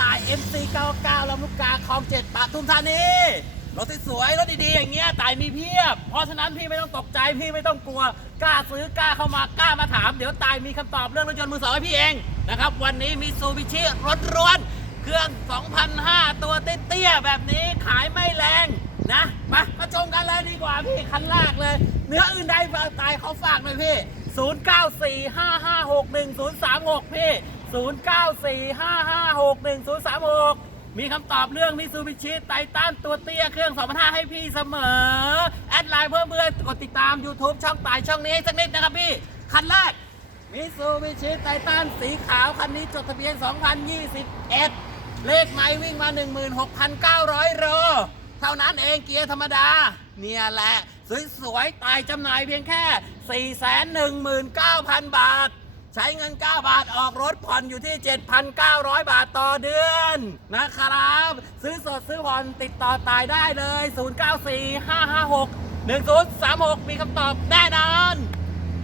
ตาย MC99 ลำลูกกาคลองเจ็ดปทุมธานีรถสวยๆรถดีๆอย่างเงี้ยตายมีเพียบ เพราะฉะนั้นพี่ไม่ต้องตกใจพี่ไม่ต้องกลัวกล้าซื้อกล้าเข้ามากล้ามาถาม เดี๋ยวตายมีคำตอบเรื่องรถยนต์มือสองให้พี่เองนะครับวันนี้มีซูบิชิรถร้วน เครื่อง 2,005 ตัวเตี้ยๆแบบนี้ขายไม่แรงนะมามาชมกันเลยดีกว่าพี่คันแรกเลย เนื้ออื่นใดตายเขาฝากหน่อยพี่ 0945561036 พี่ 0945561036 มีคำตอบเรื่องมิซูบิชิไททันตัวเตี้ยเครื่อง2,500ให้พี่เสมอ แอดไลน์เพิ่มเพื่อนกดติดตาม YouTube ช่องตายช่องนี้ให้สักนิดนะครับพี่ คันแรกมิซูบิชิไททันสีขาว คันนี้จดทะเบียน 2021 เลขไม้วิ่งมา 16,900 โลเท่านั้นเองเกียร์ธรรมดา เนี่ยแหละ สวยๆตายจำหน่ายเพียงแค่ 419,000 บาท ใช้เงิน 9 บาทออกรถผ่อนอยู่ที่ 7,900 บาทต่อเดือนนะครับ ซื้อสดซื้อผ่อนติดต่อตายได้เลย 0945561036 มีคำตอบแน่นอน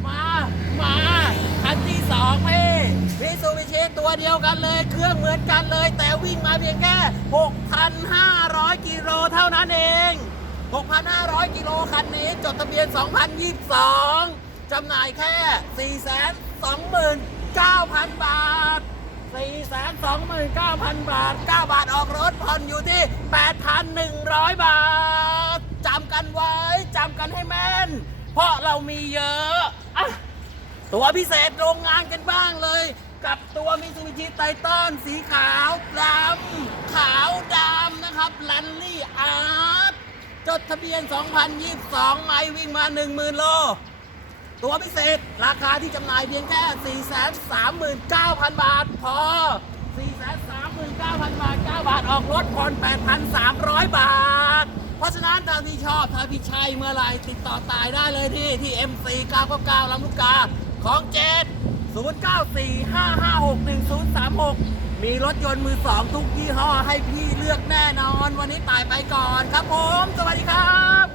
มา มาคันที่สองพี่ซูบิชิตัวเดียวกันเลย เครื่องเหมือนกันเลย แต่วิ่งมาเพียงแค่ 6,500 กิโลเท่านั้นเอง 6,500 กิโลคันนี้จดทะเบียน 2022จำหน่ายแค่ 29,000 บาท 429,000 บาท 9 บาทออกรถผ่อนอยู่ที่ 8,100 บาท จำกันไว้ จำกันให้แม่น เพราะเรามีเยอะอะตัวพิเศษโรงงานกันบ้างเลย กับตัวมิซูบิชิไททันสีขาวดำขาวดำนะครับลันลี่อาร์ตจดทะเบียน 2022 ไมล์วิ่งมา 10,000 โล ตัวพิเศษ ราคาที่จำหน่ายเพียงแค่ 439,000 บาท พอ 439,000 บาท 9 บาท ออกรถผ่อน8,300 บาท เพราะฉะนั้นถ้าพี่ชอบถ้าพี่ใช่เมื่อไรติดต่อตายได้เลยที่ ที่ MC 999ลำลูกกาของเจ็ด0945561036 มีรถยนต์มือสองทุกยี่ห้อให้พี่เลือกแน่นอน วันนี้ตายไปก่อนครับผม สวัสดีครับ